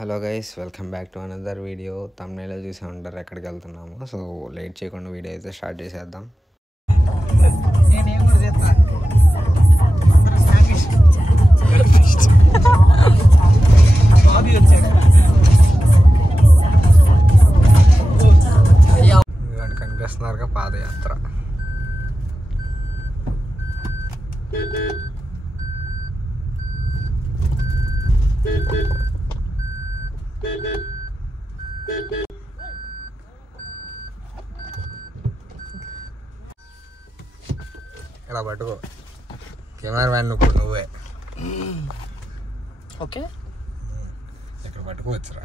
Hello guys, welcome back to another video. తమ్నైలో చూసే ఉంటారు ఎక్కడికి వెళ్తున్నాము. సో లేట్ చేయకుండా వీడియో అయితే స్టార్ట్ చేసేద్దాం. కనిపిస్తున్నారుగా పాదయాత్ర. ఇలా పట్టుకో కెమెరా మ్యాన్ నువ్వే. ఓకే, ఇక్కడ పట్టుకోవచ్చురా.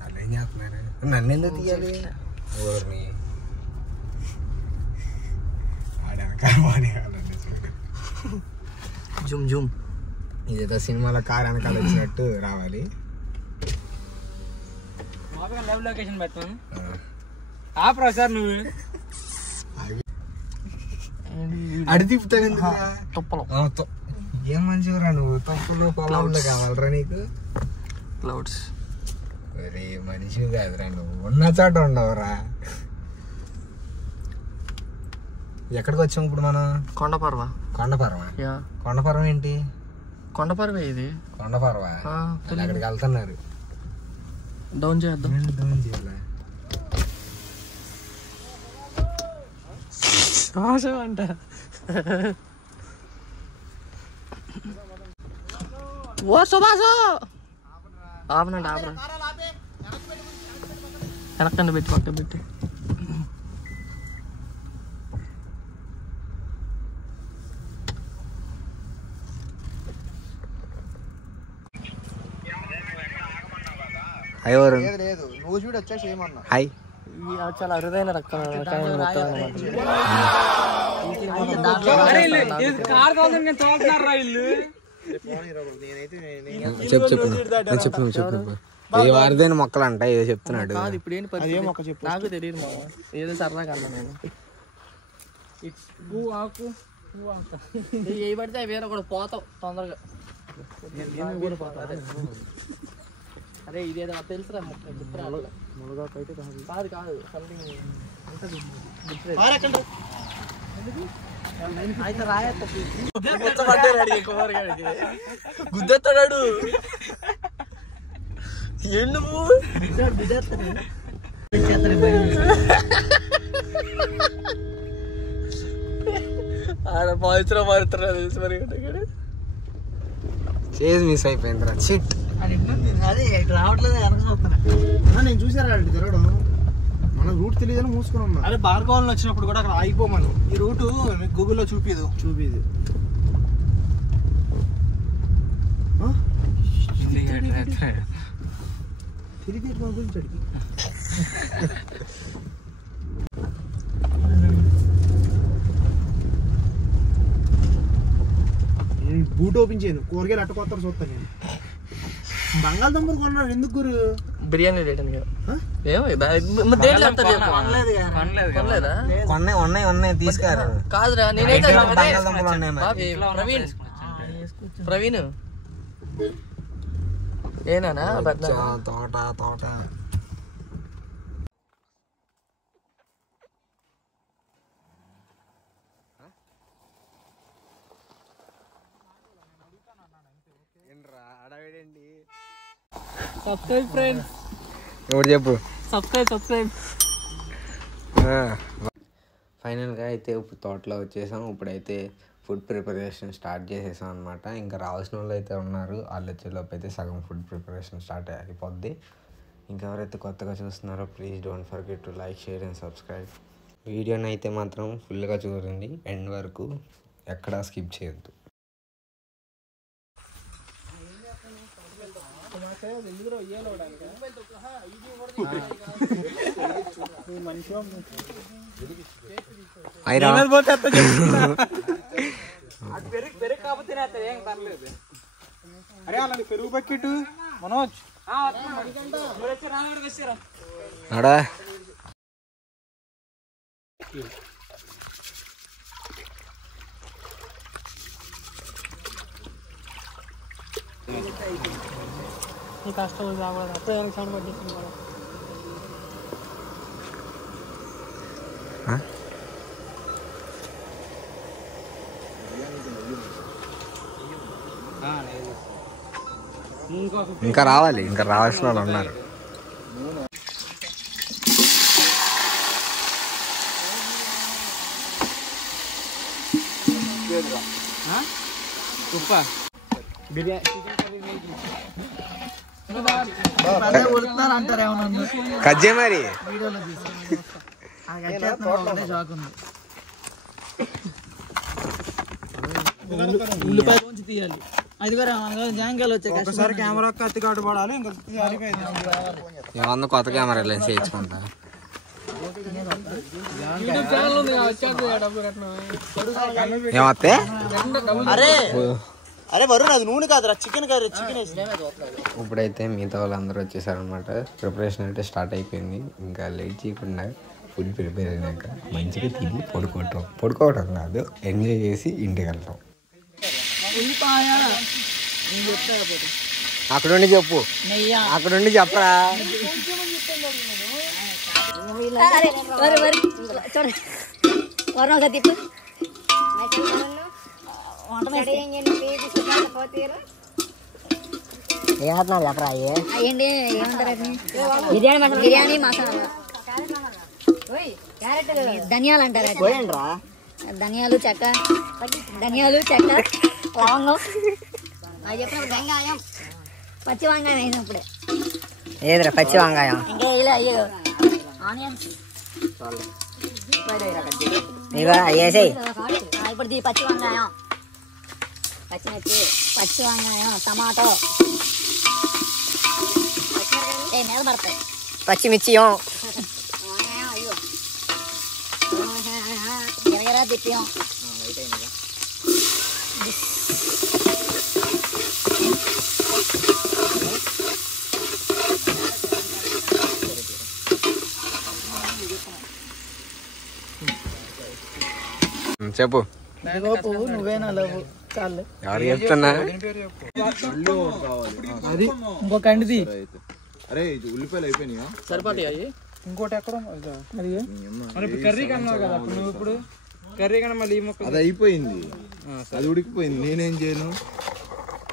వాళ్ళు ఏం చేస్తున్నారు? నన్ను ఎందుకు తీయాలి? ఊరిని జూమ్ జూమ్. ఇదేదో సినిమాలో కార్ వెనకాల వచ్చినట్టు రావాలి. లైవ్ లొకేషన్ పెట్టాను. ఆపరా సార్ నువ్వు అడి తిప్పుతాను ఎందుకు? తొప్పలు ఏం మంచిగా నువ్వు తప్పులు పొలంలో కావాలరా నీకు? క్లౌడ్స్ మరి మనిషి కాదురా నువ్వు, ఉన్న చోట ఉండవురా. ఎక్కడికి వచ్చాము ఇప్పుడు మనం? కొండపర్వ. కొండపర్వ? కొండపర్వం ఏంటి? కొండపర్వే ఇది. కొండపర్వ అక్కడికి వెళ్తున్నారు. డౌన్ చేద్దాం. డౌన్ చేయాలి అంట. ఓ సుభాసు ఆపనండి, ఆపనండి. వెనక్కండి పెట్టి, పక్కన పెట్టి. హాయ్ వరుణ్. లేదు నువ్వు చూడు వచ్చేసి ఏమన్నా. హాయ్. చాలా అరుదైన రక్తం. చెప్పు చెప్పు చెప్పు. ఏ వారిదైన మొక్కలు అంట ఏదో చెప్తున్నాడు. ఇప్పుడు ఏంటి చెప్పు. నాకు తెలియదు మా, ఏదో సరదాగా అన్నా నేను. ఏ పడితే వేరే కూడా పోతావు తొందరగా. అరే ఇదేదో తెలుసురా కాదు కాదు సంథింగ్ అయితే గుద్దెత్తాడు. ఏం నువ్వు ఆడ పాయిచరా మారుతున్నా తెలుసు. మరి చేసి మిస్ అయిపోయిందిరా. చిట్ అదే రావట్లేదు. వెనక చూస్తున్నా నేను చూసారా తిరగడం. మన రూట్ తెలియదని మూసుకుని ఉన్నా. అదే భార్గవంలో వచ్చినప్పుడు కూడా అక్కడ ఆగిపోమను. ఈ రూటు గూగుల్లో చూపిదు. తిరిగి మన గురించి అడిగి బూట్ ఓపెన్ చేయను. కూరగాయలు అట్టుకొస్తారు చూస్తాను నేను. బంగాళదుంపలు కొన్నాడు ఎందుకు గురు? బిర్యానీ రేట్ ఉన్నాయి తీసుకారు. కాదురా నేనైతే ప్రవీణ్ ఏనా తోట సబ్స్క్రైబ్ ఫ్రెండ్స్. ఎవరు చెప్పు. సబ్స్క్రైబ్. ఫైనల్గా అయితే ఇప్పుడు తోటలో వచ్చేసాం. ఇప్పుడైతే ఫుడ్ ప్రిపరేషన్ స్టార్ట్ చేసేసాం అనమాట. ఇంకా రావాల్సిన వాళ్ళు అయితే ఉన్నారు. వాళ్ళు వచ్చేలోపు అయితే సగం ఫుడ్ ప్రిపరేషన్ స్టార్ట్ అయిపోద్ది. ఇంకెవరైతే కొత్తగా చూస్తున్నారో please don't forget to like, share and subscribe. వీడియోని అయితే మాత్రం ఫుల్గా చూడండి, ఎండ్ వరకు ఎక్కడా స్కిప్ చేయొద్దు. అరే అలాంటి పెరుగు బకెట్ మనోజ్ అడా కష్టం రాకూడదు అప్పుడే ఏమైనా సౌండ్ పట్టేసింది కూడా ఇంకా రావాలి, ఇంకా రావాల్సిన వాళ్ళు ఉన్నారు. కజ్జే మరి ఉల్లిపాయ కొంచెం తీయాలి. అది కూడా జాంకాయలు వచ్చాయి. ఒకసారి కెమెరా కత్తి కాటు పడాలి, ఇంకా ఏమన్నా కొత్త కెమెరా లెన్స్ వేయించుకుంటా. ఏమత్తే అరే వరుణ్ అది నూనె కాదురా, చికెన్ కర్రీ. చికెన్ ఇప్పుడైతే మిగతా వాళ్ళందరూ వచ్చేసారనమాట. ప్రిపరేషన్ అయితే స్టార్ట్ అయిపోయింది. ఇంకా లేట్ చేయకుండా ఫుడ్ ప్రిపేర్ అయినాక మంచిగా తిని పడుకోవటం కాదు, ఎంజాయ్ చేసి ఇంటికి వెళ్తాం. అక్కడ ఉండి చెప్పు, అక్కడ ఉండి చెప్పరా. బిర్యానీ మసాలా, ధనియాలు అంటారా, ధనియాలు చెక్క, లవంగం, అది చెప్పినప్పుడు వెంగాయం, పచ్చి వంకాయం వేసినప్పుడే. ఏదిరా పచ్చి వంకాయం? ఇంకా ఇలా అయ్యో ఆనియన్స్ ఇగో వేసేయి. ఇప్పుడు పచ్చి వంకాయం, పచ్చిమిర్చి, పచ్చి వంకాయం, టమాటో మీద పడతాయి. పచ్చిమిర్చి అయ్యో ఎరగరా తిప్పాం. చెప్పు, నువ్వేనా లేవు చాలు. ఎవరు చెప్తున్నా? అది ఇంకొక అండిది అరే ఉల్లిపాయలు అయిపోయినాయా? సరిపోతాయి. ఇంకోటి ఎక్కడ అది కర్రీ కన్నావు కదా నువ్వు. ఇప్పుడు కర్రీ కన్నా మళ్ళీ ఈ మొక్క అది అయిపోయింది, అది ఉడికిపోయింది. నేనేం చేయను?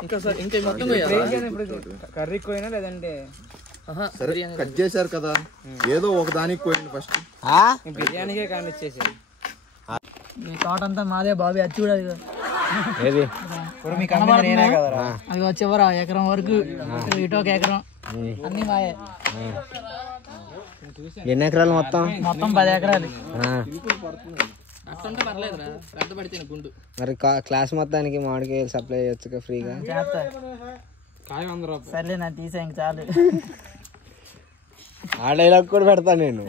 ఇంకా మొత్తం కర్రీకి పోయినా లేదంటే సరే కట్ చేశారు కదా, ఏదో ఒక దానికి పోయింది. ఫస్ట్ బిర్యానీకే కానిచ్చేసి ఈ తోట అంతా మాదే బాబీ. అది చూడదు ఏది అది వచ్చేవరా ఎకరం వరకు, ఇటు ఒక ఎకరం, అన్ని మాయే. ఎన్ని ఎకరాలు మొత్తం? మొత్తం 10 ఎకరాలు. అట్లంటే పర్లేదురా, పెద్ద పడితే గుండు. మరి క్లాస్ మొత్తానికి మామిడికాయలు సప్లై చేయొచ్చుగా ఫ్రీగా. సర్లే నా తీసా ఇంక చాలు. ఆ డైలాగ్ కూడా పెడతా నేను.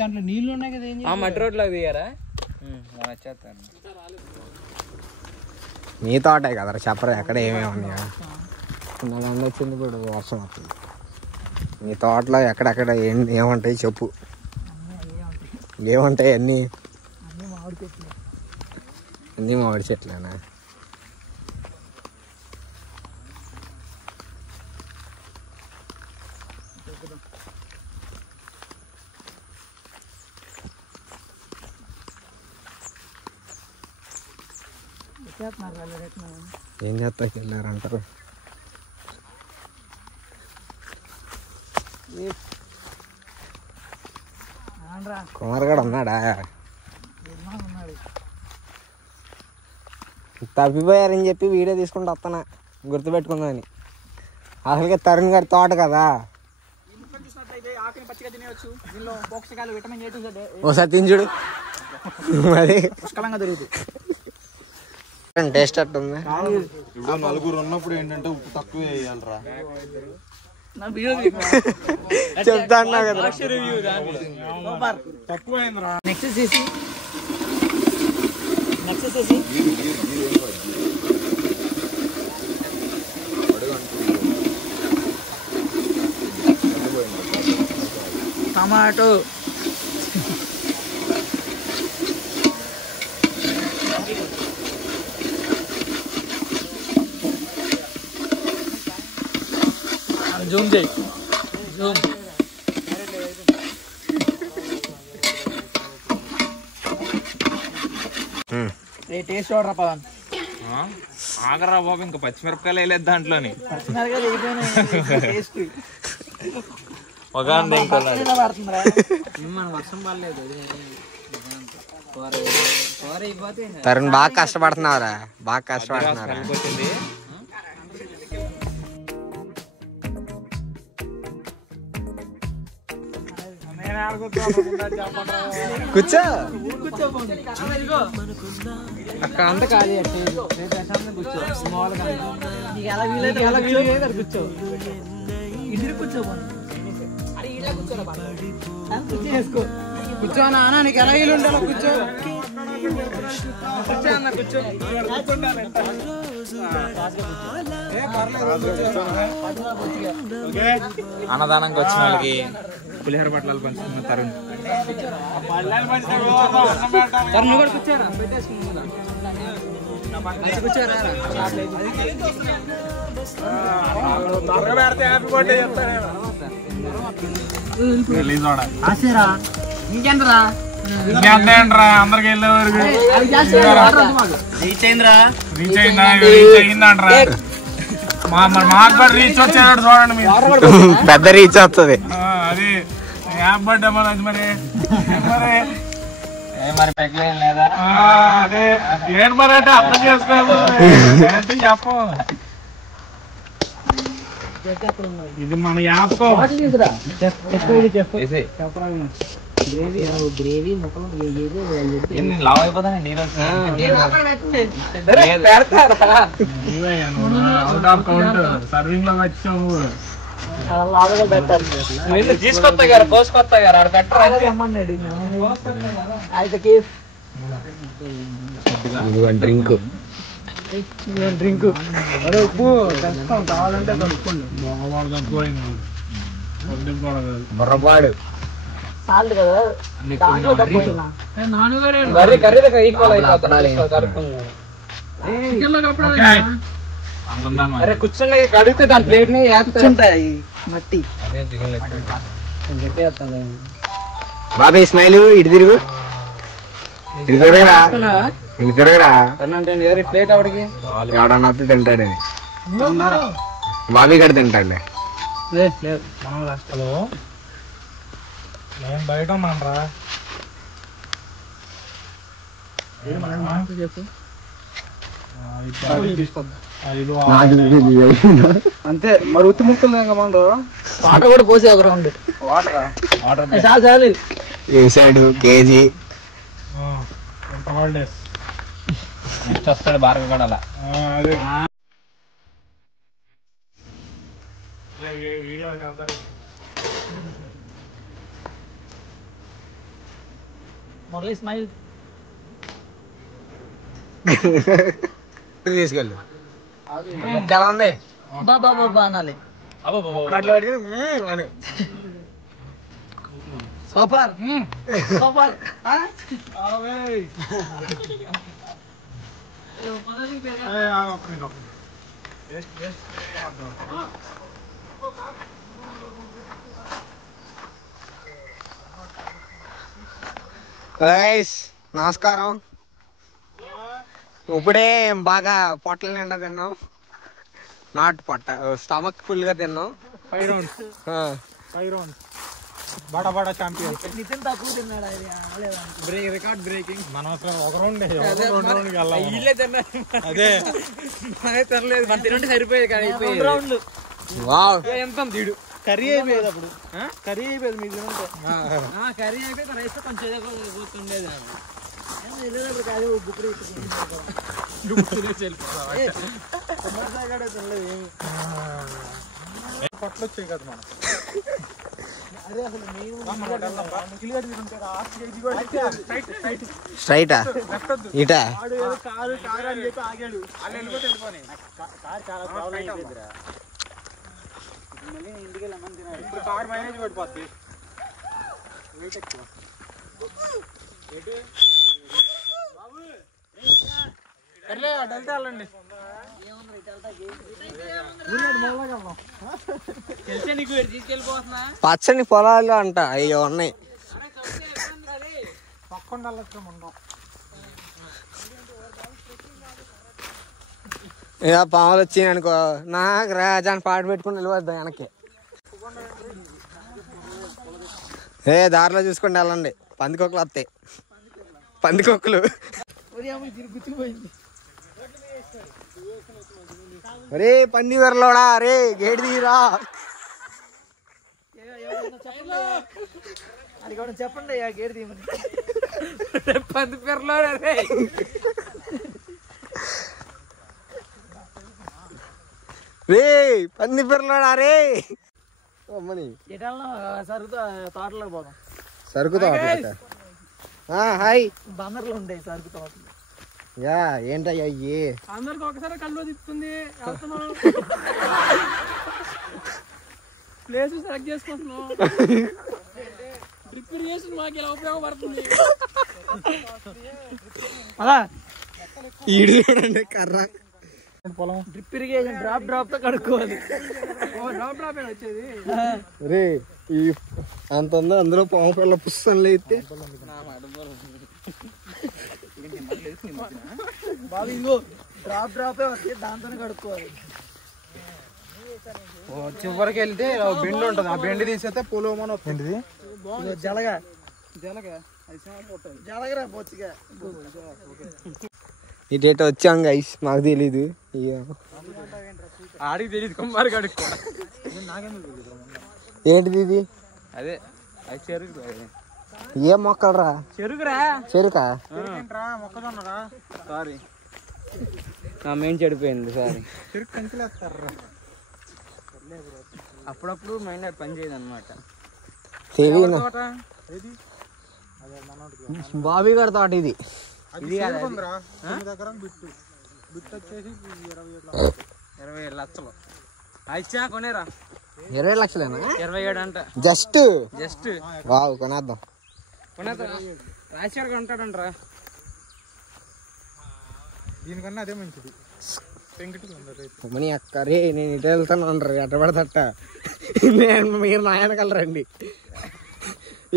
దాంట్లో నీళ్లు ఉన్నాయి కదా, మట్టి రోడ్ లాగా దిగారా? నీ తోటే కదరా, చెప్పరా ఎక్కడ ఏమేమి ఉన్నాయా? నాకు వచ్చింది ఇప్పుడు వర్షం వస్తుంది. నీ తోటలో ఎక్కడెక్కడ ఏముంటాయి చెప్పు. ఏముంటాయి? అన్నీ మామిడి చెట్లేనా? ఏం చేస్తాకి వెళ్ళారంటారు. కుమార్ గడు ఉన్నాడా? తప్పిపోయారని చెప్పి వీడియో తీసుకుంటూ వస్తానా, గుర్తుపెట్టుకుందామని. అసలుకే తరుణ్ గారి తోట కదా. ఒకసారి తించుడు మరి టేస్ట్ అట్టుంది. నలుగురు ఉన్నప్పుడు ఏంటంటే ఉప్పు తక్కువ వేయాలరా. చెప్తా అన్నా కదా. టమాటో జూమ్ చేయి జూమ్. టేస్ట్ చూడరా పవన్. ఆగరా బాబు, ఇంకా పచ్చిమిరపకాయలు వేయలేదు దాంట్లోని. ఒక వర్షం పడలేదు. తరుణ్ బాగా కష్టపడుతున్నావురా, బాగా కష్టపడుతున్నారా. కూర్చో అక్కడ అంతా ఖాళీ కూర్చో. ఎలా వీలైతే కూర్చో. ఇంటికి కూర్చో అన్న, నీకు ఎలా వీలు ఉండాలో కూర్చో. కూర్చో అన్న, కూర్చో. అన్నదానంకి వచ్చిన వాళ్ళకి పులిహోర పట్లాలు పంచుతున్న తరుణ్. తరుణ్ కూడా కూర్చోరా, కూర్చోరా. ఇంకెంతరా అందరికి వెళ్ళేవారు రీచ్ అయిందిరా. రీచ్ అయిందంటరా. మాకు కూడా రీచ్ వచ్చేటట్టు చూడండి మీరు. పెద్ద రీచ్ వస్తుంది. అది యాప్ పడ్డా మరి మరి పెగ్గలేం లేదా? అదే ఏంటి మరి అంటే అర్థం చేసుకోవాలి. చెప్పు, ఇది మన యాప్ లావ్ అయిపోతానండి సర్వింగ్ లో వచ్చాము. తీసుకొస్తా గారు, కోసుకొస్తా గారు, ఆడ పెట్టమన్నాడు. డ్రింక్ ఉప్పు కావాలంటే బుర్రపాడు అరే కూర్చొని కడిగితే దాని ప్లేట్ ఉంటాయి మట్టి. బాబా ఇస్మాయిల్ ఇటు తిరుగు, ఇటు తిరగరా, ఇటు తిరగరా. ప్లేట్ ఆవిడకి ఎవడన్నా తింటాడు, బాబీ గడ తింటాడులే. హలో, నేను బయట ఉన్నానరా. చెప్పు. అంతే మరి ఉత్తి ముక్కలు వాటర్ కూడా పోసే ఒక రౌండ్ చాలు చాలు. వేసాడు కేజీ. నెక్స్ట్ వస్తాడు భార్గవ కూడా అలా. అదే మురళి స్మైల్ తీసుకెళ్ళు. బాబా బాబా అనాలి. Super super. నమస్కారం. ఇప్పుడే బాగా పొట్టలు నిండా తిన్నాం, నాట్ పొట్ట, స్టమక్ ఫుల్ గా తిన్నాం. 5 rounds బడా బడా ఛాంపియన్. నితిన్ తక్కువ తిన్నాడు. Record breaking. మనం అసలు ఒక రౌండ్ అదే తినలేదు. మన తినంటే సరిపోయేది కానీ ఎంత తీడు. కర్రీ అయిపోయేది అప్పుడు, కర్రీ అయిపోయేది మీకు తినంటే. కర్రీ అయిపోయి రైస్ కొంచెం కూర్చుండేది. పొట్లు వచ్చాయి కదా మనం. స్ట్రైటా ఇటా కార్ మైలేజ్ పడిపోద్ది. వెళ్తే వెళ్ళండి. తెలిసే నీకు తీసుకెళ్ళిపోతున్నా. పచ్చని పొలాలు అంట అయ్యో ఉన్నాయి. పక్కన ఉండవు. ఇక పాములు వచ్చినాయి అనుకో నాకు రాజాని పాట పెట్టుకుని వెళ్ళిపోద్దాం వెనక్కి. దారిలో చూసుకుంటూ వెళ్ళండి, పందికొక్కలు వస్తాయి. పందికొక్కలు అరే పంది వెరలోడా అరే గేట్ తీరా. అది కూడా చెప్పండి గేట్ తీయమని. పంది పెరలోడా రే. రే పంది పెరలోడా రే. అమ్మని తోటలో పోదాం. సరుకు తోట. హాయ్ బందర్లో ఉంటాయి సరుకు తోటలు. యా ఏంటయ్యా అయ్యి అందరికి ఒకసారి కళ్ళు తిప్పుతుంది. ప్లేస్ సెలెక్ట్ చేసుకుంటున్నాం. డ్రిప్ ఇరిగేషన్ మాకు ఇలా ఉపయోగపడుతుంది. అలా ఈడు చూడండి కర్ర. పొలం డ్రిప్ ఇరిగేషన్ డ్రాప్ తో కడుక్కోవాలి. డ్రాప్ వచ్చేది రే ఈ అంత ఉందో అందులో పాము పిల్ల పుస్తకంలో అయితే బాబు ఇంకో డ్రాప్ వచ్చి దాంతోనే కడుక్కోవాలి. చివరికి వెళ్తే బెండ్ ఉంటుంది, ఆ బెండ్ తీసేస్తే పొలం వస్తుంది. జలగా జలగరా బొచ్చిగా. ఇటేట వచ్చాం గైస్, మాకు తెలీదు. ఆడికి తెలియదు కుమారి కడుక్కో. ఏంటిది ఇది? అదే అది చెరుకు. ఏం మొక్కలరా? చెరుకురా. చెరుకా? మొక్కదన్నరా సారీ నా మైండ్ చెడిపోయింది. సారీ. చెరుకు కంకిలేస్తారా? అప్పుడప్పుడు మైండ్ అది పని చేయదు అనమాట. తెలియదు. బాబీ గారి తోట ఇది. దగ్గర బిట్టు వచ్చేసి 27 లక్షలు. అయిచా కొనేరా. 20 లక్షలేనా? 27 అంట. జస్ట్ జస్ట్ వావ్ కొనేద్దాం. రాజశేఖర్ ఉంటాడంటరా. దీనికన్నా అదే మంచిది. మనీ అక్క రే నేను ఇటు వెళ్తాను అంటారు, ఎట్ట పడతట్ట. మీరు నా వెనకాలరండి.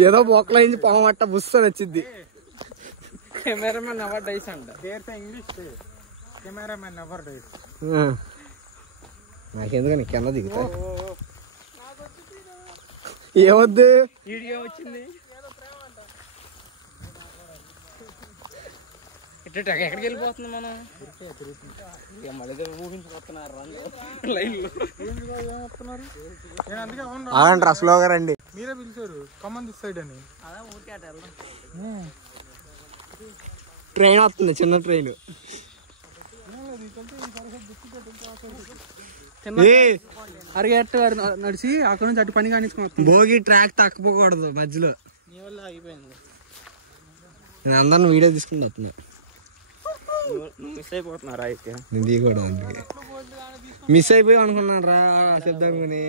ఏదో బొక్కలో నుంచి పాము అట్ట బుస్సని వచ్చింది. కెమెరామెన్ ఎవర్ డైస్ అంట. English cameraman ever dies. నాకెందుకని కింద దిగుతా. ఏమొద్దు వీడియో వచ్చింది. ఎక్కడికి వెళ్ళిపోతుంది మనం? ఆగండి స్లోగా రండి. మీరే పిలిచారు ఖమ్మం దిస్ సైడ్ అని. ట్రైన్ వస్తుంది, చిన్న ట్రైన్. అరిగేట్టు నడిచి అక్కడ నుంచి అటు పని కానిచ్చుకున్నాం. భోగి ట్రాక్ తక్కుపోకూడదు మధ్యలో. అయిపోయింది. నేను అందరిని వీడియో తీసుకుని వస్తున్నా. మిస్ అయిపోతున్నారా అయితే? నేను దిగకూడదు, అందుకే మిస్ అయిపోయి అనుకున్నాను రా చెప్దాం కొని.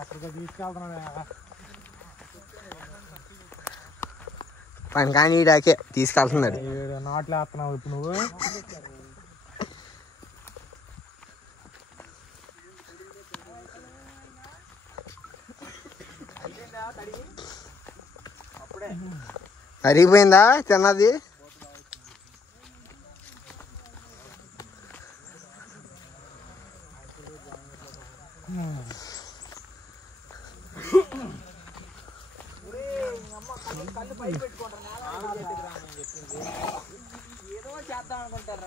అక్కడికి తీసుకెళ్తున్నా. పని కానీ ఈడాకే తీసుకెళ్తున్నాడు. నాట్లు వేస్తున్నావు ఇప్పుడు నువ్వు. అరిగిపోయిందా తిన్నది? ఏదో చేద్దాం అనుకుంటారు.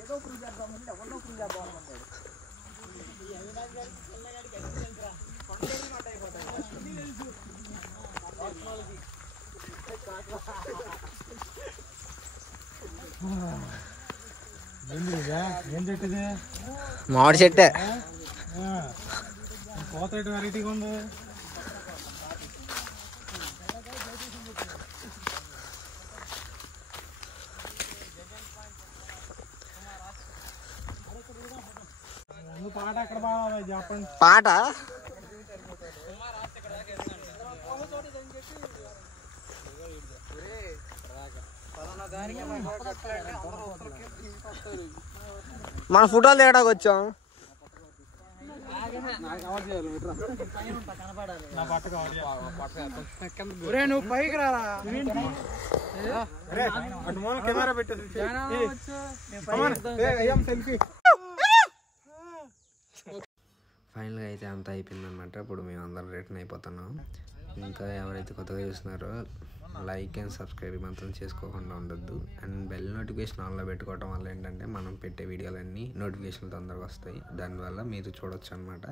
ఏదో ప్రూవ్ చేద్దామంటే ఎవరినో ప్రూవ్ చేద్దాం అనుకుంటాడు. ఏం చెట్టుది? మామిడి చెట్టే. కోత వెరైటీగా ఉంది. పాట ఎక్కడ బాగా చెప్పండి. పాట మన ఫోటోలు తేడాకి వచ్చాం. నువ్వు పైకి రారా. కెమెరా పెట్టేసి సెల్ఫీ. ఫైనల్గా అయితే అంతా అయిపోయిందనమాట. ఇప్పుడు మేము అందరం రిటర్న్ అయిపోతున్నాం. ఇంకా ఎవరైతే కొత్తగా చూస్తున్నారో లైక్ అండ్ సబ్స్క్రైబ్ మాత్రం చేసుకోకుండా ఉండొద్దు. అండ్ బెల్ నోటిఫికేషన్ ఆన్లో పెట్టుకోవడం వల్ల ఏంటంటే మనం పెట్టే వీడియోలన్నీ నోటిఫికేషన్లు తొందరగా వస్తాయి. దానివల్ల మీరు చూడొచ్చు అనమాట.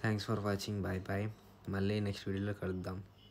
Thanks for watching. Bye bye. మళ్ళీ నెక్స్ట్ వీడియోలో కలుద్దాం.